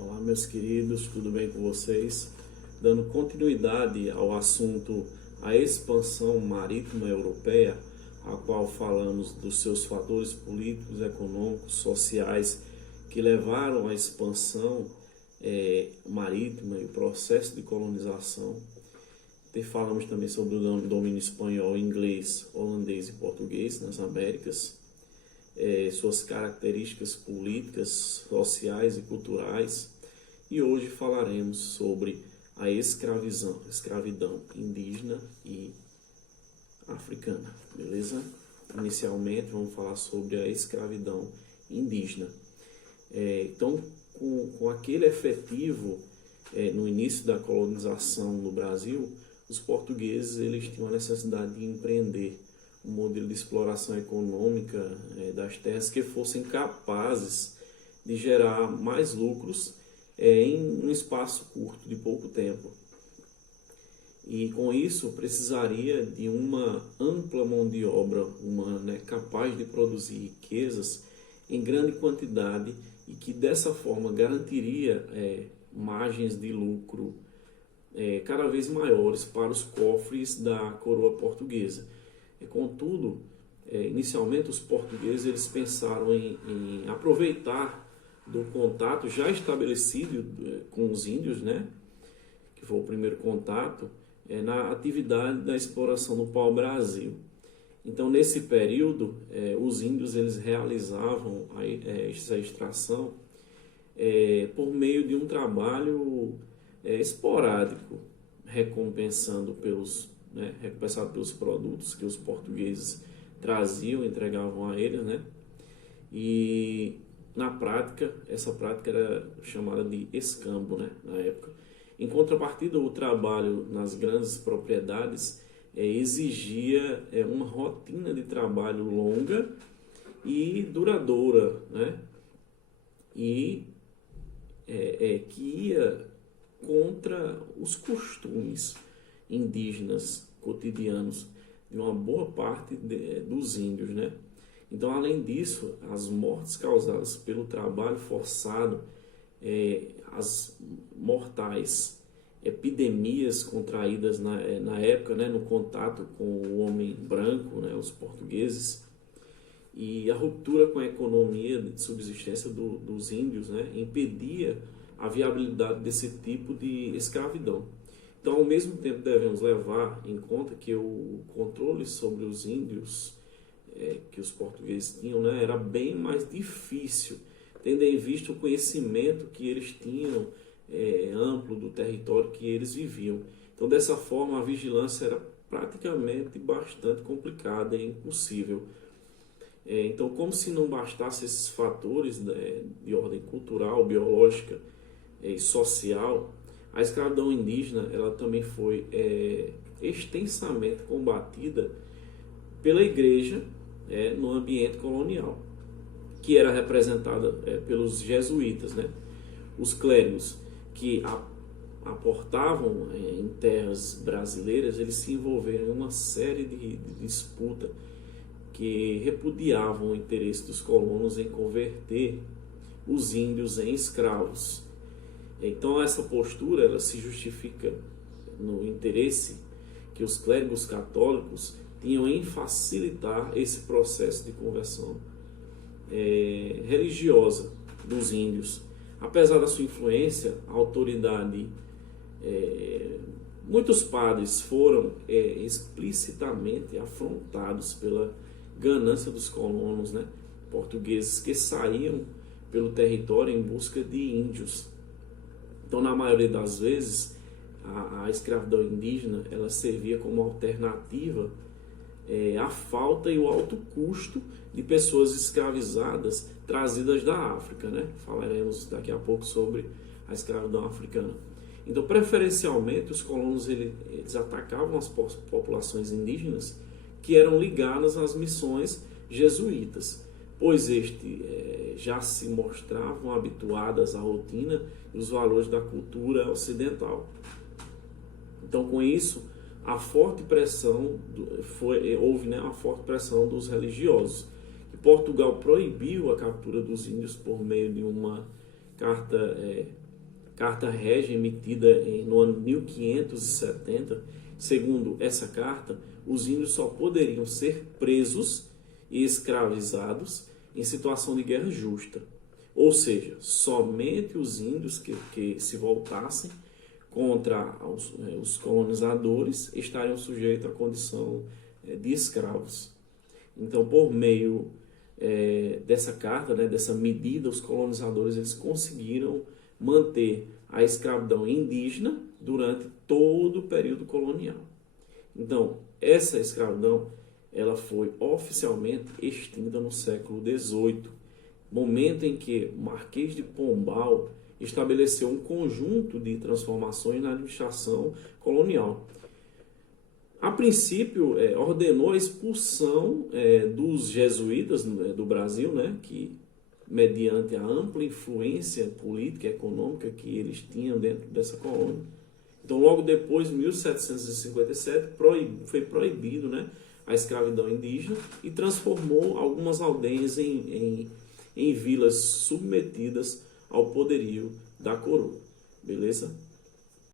Olá, meus queridos, tudo bem com vocês? Dando continuidade ao assunto a expansão marítima europeia, a qual falamos dos seus fatores políticos, econômicos, sociais que levaram à expansão marítima e o processo de colonização. Falamos também sobre o domínio espanhol, inglês, holandês e português nas Américas, suas características políticas, sociais e culturais. E hoje falaremos sobre a escravidão indígena e africana, beleza? Inicialmente vamos falar sobre a escravidão indígena. Então, com aquele efetivo no início da colonização no Brasil, os portugueses eles tinham a necessidade de empreender um modelo de exploração econômica das terras que fossem capazes de gerar mais lucros em um espaço curto de pouco tempo. E com isso precisaria de uma ampla mão de obra humana capaz de produzir riquezas em grande quantidade e que dessa forma garantiria margens de lucro cada vez maiores para os cofres da coroa portuguesa. Contudo, inicialmente os portugueses eles pensaram em aproveitar do contato já estabelecido com os índios, né, que foi o primeiro contato, na atividade da exploração do pau-brasil. Então, nesse período, os índios eles realizavam essa extração por meio de um trabalho esporádico, recompensado pelos produtos que os portugueses traziam, entregavam a eles, né? E na prática, essa prática era chamada de escambo, né, na época. Em contrapartida, o trabalho nas grandes propriedades exigia uma rotina de trabalho longa e duradoura, né? E que ia contra os costumes indígenas cotidianos de uma boa parte dos índios, né? Então, além disso, as mortes causadas pelo trabalho forçado, as mortais epidemias contraídas na época, né, no contato com o homem branco, né, os portugueses, e a ruptura com a economia de subsistência dos índios, né, impedia a viabilidade desse tipo de escravidão. Então, ao mesmo tempo, devemos levar em conta que o controle sobre os índios que os portugueses tinham, né, era bem mais difícil, tendo em vista o conhecimento que eles tinham amplo do território que eles viviam. Então, dessa forma, a vigilância era praticamente bastante complicada e impossível. Então, como se não bastasse esses fatores de ordem cultural, biológica e social, a escravidão indígena ela também foi extensamente combatida pela igreja no ambiente colonial, que era representada pelos jesuítas, né? Os clérigos que aportavam em terras brasileiras, eles se envolveram em uma série de disputas que repudiavam o interesse dos colonos em converter os índios em escravos. Então essa postura ela se justifica no interesse que os clérigos católicos tinham em facilitar esse processo de conversão religiosa dos índios. Apesar da sua influência, a autoridade, muitos padres foram explicitamente afrontados pela ganância dos colonos, né, portugueses que saíam pelo território em busca de índios. Então, na maioria das vezes, a escravidão indígena ela servia como alternativa à falta e o alto custo de pessoas escravizadas trazidas da África, né? Falaremos daqui a pouco sobre a escravidão africana. Então, preferencialmente, os colonos eles atacavam as populações indígenas que eram ligadas às missões jesuítas, pois já se mostravam habituadas à rotina e os valores da cultura ocidental. Então, com isso, houve uma forte pressão dos religiosos. E Portugal proibiu a captura dos índios por meio de uma carta Carta Régia emitida no ano 1570. Segundo essa carta, os índios só poderiam ser presos e escravizados em situação de guerra justa. Ou seja, somente os índios que se voltassem contra os colonizadores estariam sujeitos à condição de escravos. Então, por meio dessa carta, dessa medida, os colonizadores eles conseguiram manter a escravidão indígena durante todo o período colonial. Então, essa escravidão ela foi oficialmente extinta no século XVIII, momento em que o Marquês de Pombal estabeleceu um conjunto de transformações na administração colonial. A princípio, ordenou a expulsão dos jesuítas do Brasil, que mediante a ampla influência política e econômica que eles tinham dentro dessa colônia. Então, logo depois, em 1757, foi proibido a escravidão indígena e transformou algumas aldeias em vilas submetidas ao poderio da coroa. Beleza?